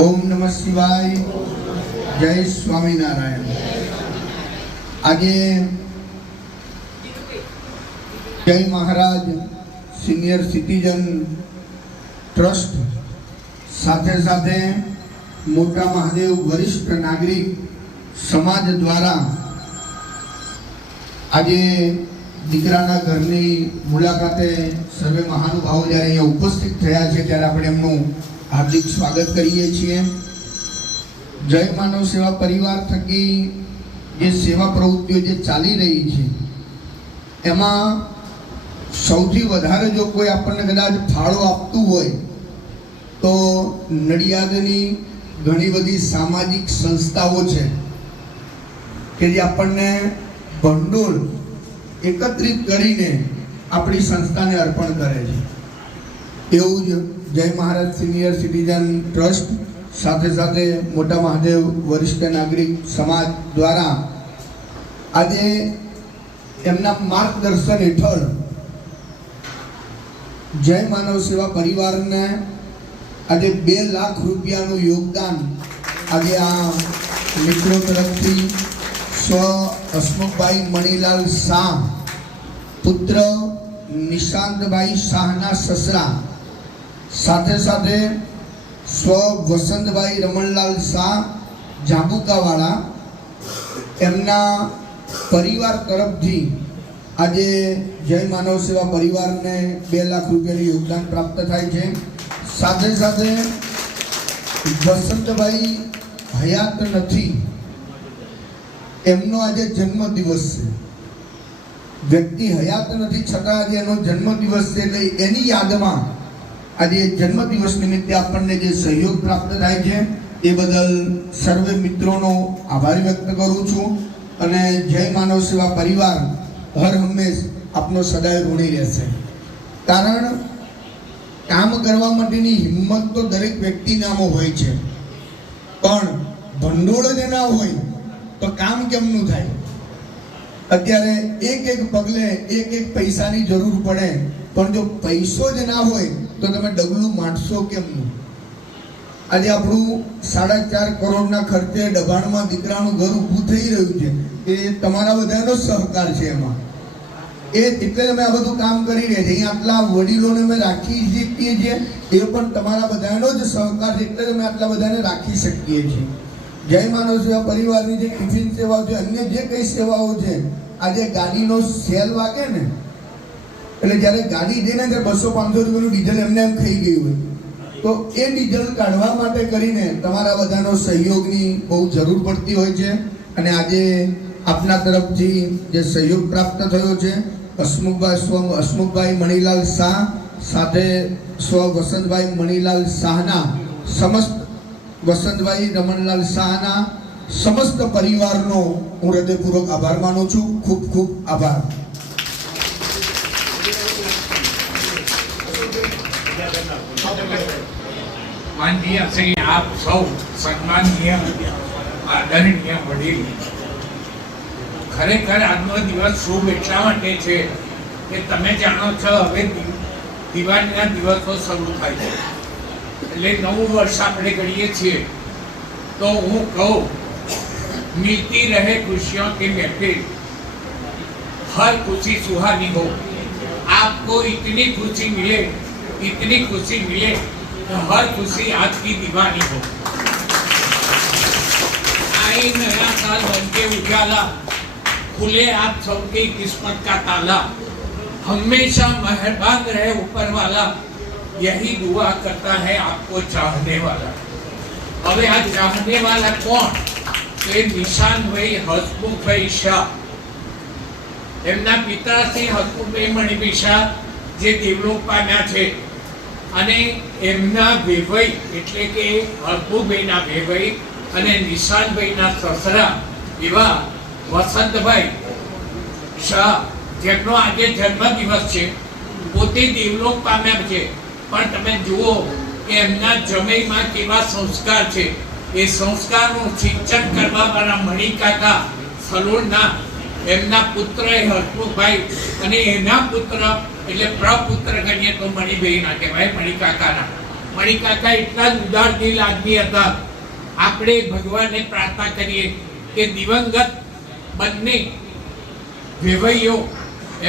ओम नमः शिवाय। जय स्वामीनारायण। आज जय महाराज सीनियर सिटीजन ट्रस्ट साथे साथे मोटा महादेव वरिष्ठ नागरिक समाज द्वारा आज દીકરાના ઘરની મુલાકાતે સર્વે મહાનુભાવો જ્યારે અહીંયા ઉપસ્થિત થયા છે ત્યારે આપણે એમનું હાર્દિક સ્વાગત કરીએ છીએ। જય માનવ સેવા પરિવાર થકી જે સેવા પ્રવૃત્તિઓ જે ચાલી રહી છે એમાં સૌથી વધારે જો કોઈ આપણને કદાચ ફાળો આપતું હોય તો નડિયાદની ઘણી બધી સામાજિક સંસ્થાઓ છે કે જે આપણને ભંડોળ એકત્રિત કરીને આપણી સંસ્થાને અર્પણ કરે છે। એવું જ જય મહારાજ સિનિયર સિટીઝન ટ્રસ્ટ સાથે સાથે મોટા મહાદેવ વરિષ્ઠ નાગરિક સમાજ દ્વારા આજે એમના માર્ગદર્શન હેઠળ જય માનવ સેવા પરિવારને આજે 2 લાખ રૂપિયાનું યોગદાન આજે આ મિત્રો તરફથી સ્વ હસમુખભાઈ મણીલાલ શાહ પુત્ર નિશાંતભાઈ શાહના સસરા સાથે સાથે સ્વ વસંતભાઈ રમણલાલ શાહ જાંબુકાવાળા એમના પરિવાર તરફથી આજે જય માનવ સેવા પરિવારને 2 લાખ રૂપિયાનું યોગદાન પ્રાપ્ત થાય છે। સાથે સાથે વસંતભાઈ હયાત નથી, એમનો આજે જન્મ દિવસ છે। વ્યક્તિ હયાત નથી છતાં આજે એનો જન્મ દિવસ છે એટલે એની યાદમાં આજે જન્મ દિવસ નિમિત્તે આપણને જે સહયોગ પ્રાપ્ત થાય છે એ બદલ સર્વે મિત્રોનો આભાર વ્યક્ત કરું છું અને જય માનવ સેવા પરિવાર હર હંમેશ આપનો સદાય ઋણી રહેશે। કારણ કામ કરવા માટેની હિંમત તો દરેક વ્યક્તિનામાં હોય છે, પણ ભંડોળ જ ના હોય તો કામ કેમનું થાય? અત્યારે એક પગલે એક પૈસાની જરૂર પડે, પણ જો પૈસો જ ના હોય તો તમે ડગલું માંડશો કેમનું? આજે આપણું 4.5 કરોડના ખર્ચે દબાણમાં દીકરાનું ઘર ઊભું થઈ રહ્યું છે, એ તમારા બધાનો સહકાર છે એમાં। એટલે અમે આ બધું કામ કરી રહ્યા છીએ। અહીંયા આટલા વડીલોને અમે રાખી શકીએ છીએ એ પણ તમારા બધાનો જ સહકાર છે, એટલે અમે આટલા બધાને રાખી શકીએ છીએ। જય માનવ સેવા પરિવારની જે ટિફિન સેવાઓ છે, અન્ય જે કઈ સેવાઓ છે, આજે ગાડીનો સેલ વાગે ને એટલે જ્યારે ગાડી જઈને ત્યારે 200-500 રૂપિયાનું ડીઝલ એમને એમ ખાઈ ગયું હોય તો એ ડીઝલ કાઢવા માટે કરીને તમારા બધાનો સહયોગની બહુ જરૂર પડતી હોય છે અને આજે આપના તરફથી જે સહયોગ પ્રાપ્ત થયો છે હસમુખભાઈ મણીલાલ શાહ સાથે સ્વ વસંતભાઈ મણીલાલ શાહના સમસ્ત વસંતભાઈ રમણલાલ શાહના સમસ્ત પરિવારનો હું હૃદયપૂર્વક આભાર માનું છું। ખૂબ ખૂબ આભાર। માનનીય શ્રી આપ સૌ સન્માનીય આદરણીય વડીલ, ખરેખર આજનો દિવસ શુભ એટલા માટે છે કે તમે જાણો છો હવે દિવાળીના દિવસો શરૂ થાય છે એટલે નવું વર્ષ આપણે ગણીએ છીએ। તો હું કહું मिलती रहे खुशियों की महफिल, हर खुशी सुहानी हो। आपको इतनी खुशी मिले तो हर खुशी आज की दीवानी हो। आई नया साल बन के उजाला, खुले आप सबकी किस्मत का ताला। हमेशा मेहरबान रहे ऊपर वाला, यही दुआ करता है आपको चाहने वाला। अब आज चाहने वाला कौन? तो ये નિશાંતભાઈ હસમુખભાઈ શાહ, એમના પિતા શ્રી હસમુખભાઈ મણીભાઈ શાહ જે દેવલોક પામ્યા છે અને એમના વેવાઈ એટલે કે હસમુખભાઈના વેવાઈ અને નિશાંતભાઈના સસરા એવા વસંતભાઈ શાહ જેમનો આજે જન્મદિવસ છે, પોતે દેવલોક પામ્યા છે, પણ તમે જુઓ કે એમના જમાઈમાં કેવા સંસ્કાર છે। એ સંસ્કારનું સિંચન કરવા વાળા મણિકાકા સલોણના એમના પુત્ર હસમુખભાઈ અને એના પુત્ર એટલે પ્રપુત્ર ગણીએ તો મણિભાઈ ના કહેવાય, મણિકાકાના મણિકાકા એટલા જ ઉદાર દિલ આદમી હતા. આપણે ભગવાનને પ્રાર્થના કરીએ કે દિવંગત બંને વેવૈયો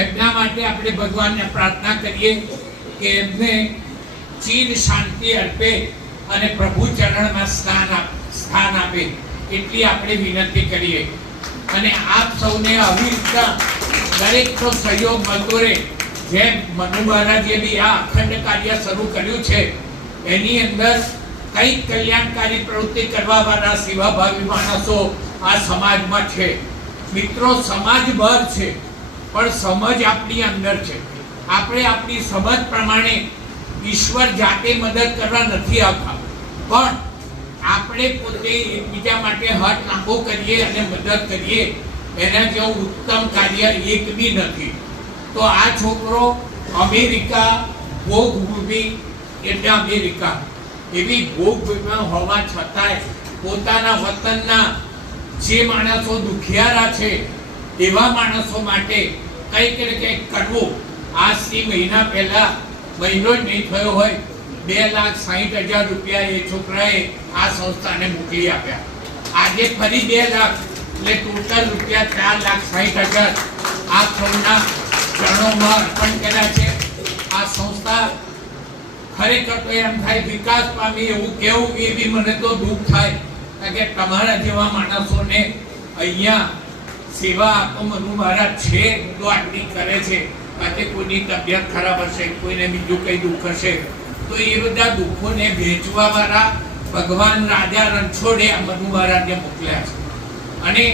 એમના માટે આપણે ભગવાનને પ્રાર્થના કરીએ કે એમને ચીર શાંતિ અર્પે અને પ્રભુ ચરણમાં સ્થાન આપે એટલી આપણે વિનંતી કરીએ. અને આપ સૌને આવી રીતના દરેકનો સહયોગ મળતો રહે. જેમ મનુ મહારાજે બી આ અખંડ કાર્ય શરૂ કર્યું છે, એની અંદર કંઈક કલ્યાણકારી પ્રવૃત્તિ કરવા વાળા સેવાભાવી માણસો આ સમાજમાં છે. મિત્રો, સમાજ બહાર છે પણ સમજ આપણી અંદર છે. આપણે આપણી સમજ પ્રમાણે ઈશ્વર જાતે મદદ કરવા નથી આવતા, પણ આપણે પોતે એકબીજા માટે હાથ લાંબો કરીએ અને મદદ કરીએ, એના જેવું ઉત્તમ કાર્ય એક બી નથી. તો આ છોકરો અમેરિકા ભોગભૂમિ એટલે અમેરિકા એવી ભોગભૂમિ હોવા છતાંય પોતાના વતનના જે માણસો દુખિયારા છે એવા માણસો માટે કંઈક ને કંઈક કરવું. આજથી મહિના પહેલા, મહિનો જ નહીં થયો હોય, 2,60,000 રૂપિયા એ છોકરાએ આ સંસ્થાને મોકલી આપ્યા. આજે ફરી 2 લાખ એટલે ટોટલ રૂપિયા 4,60,000 આ સૌના ચરણોમાં અર્પણ કર્યા છે. આ સંસ્થા ખરેખર તો એમ થાય વિકાસ પામી એવું કેવું એ બી મને તો દુઃખ થાય, કારણ કે તમારા જેવા માણસોને અહીંયા સેવા આપો. મનુ મહારાજ છે તો આટલી કરે છે, બાકી કોઈની તબિયત ખરાબ હશે, કોઈને બીજું કંઈ દુઃખ હશે, તો એ બધા દુઃખોને વેચવા વાળા ભગવાન રાજા રણછોડે આ મનુ મહારાજને મોકલ્યા છે. અને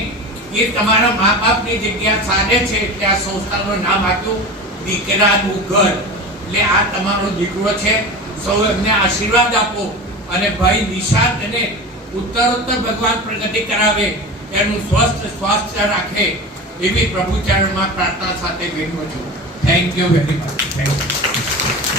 એ તમારા મા બાપની જગ્યા સારે છે એટલે આ સંસ્થાનું નામ આપ્યું દીકરાનું ઘર. એટલે આ તમારો દીકરો છે, સૌ એમને આશીર્વાદ આપો અને ભાઈ નિશાંતને ઉત્તરોત્તર ભગવાન પ્રગતિ કરાવે, એનું સ્વાસ્થ્ય રાખે એવી પ્રભુ ચરણમાં પ્રાર્થના સાથે વિનવું છું. Thank you very much. Thank you.